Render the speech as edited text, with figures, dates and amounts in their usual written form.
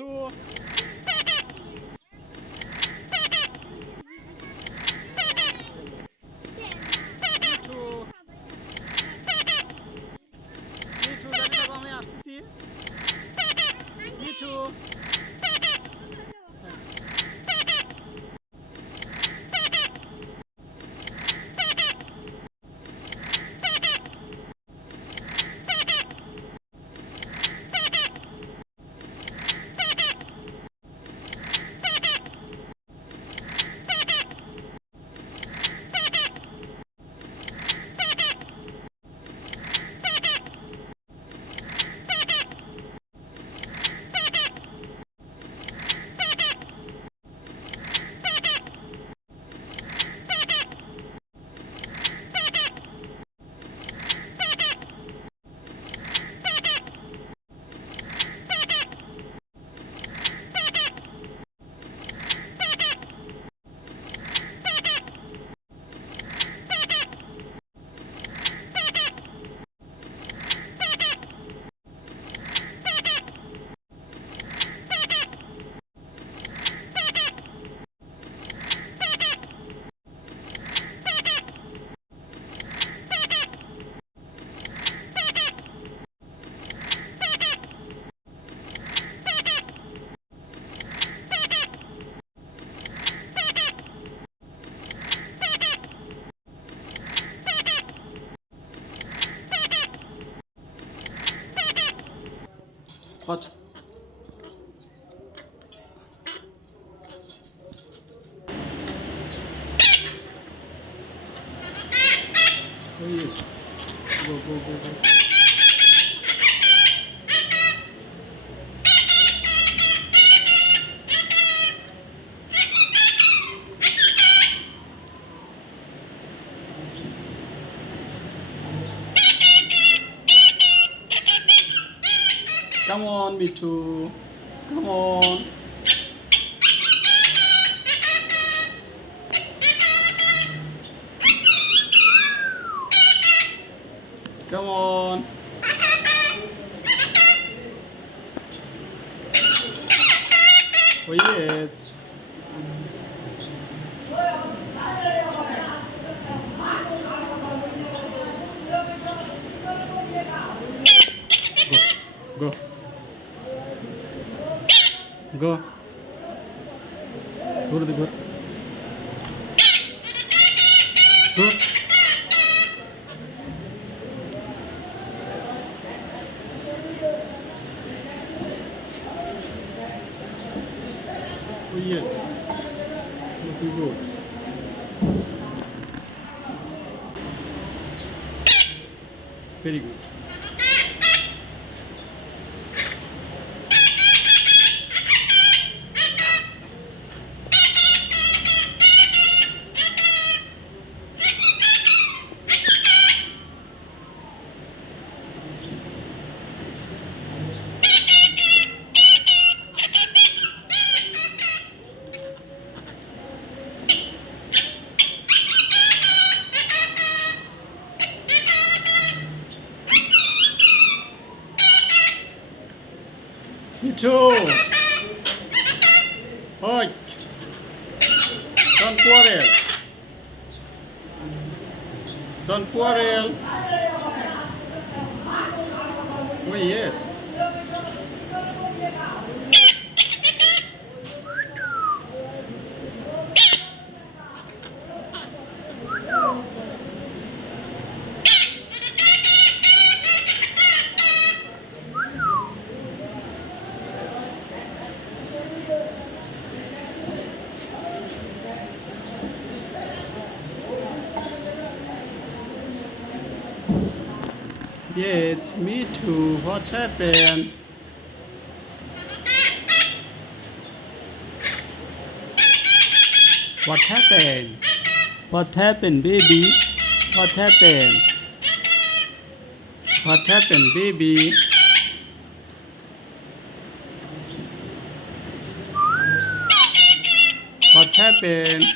too. Me too. Me too. দেখো আমি আসতেছি। Me too. What? Oh yes. Go, go, go, go. Come on, me too. Come on. Come on. Oh yes. Go. Go. Go to the good. Go. Oh yes. Let me go. Very good. Me too. Oi. Don't quarrel. Don't quarrel. Where yet? Yes, me too. What happened? What happened? What happened, baby? What happened? What happened, baby? What happened?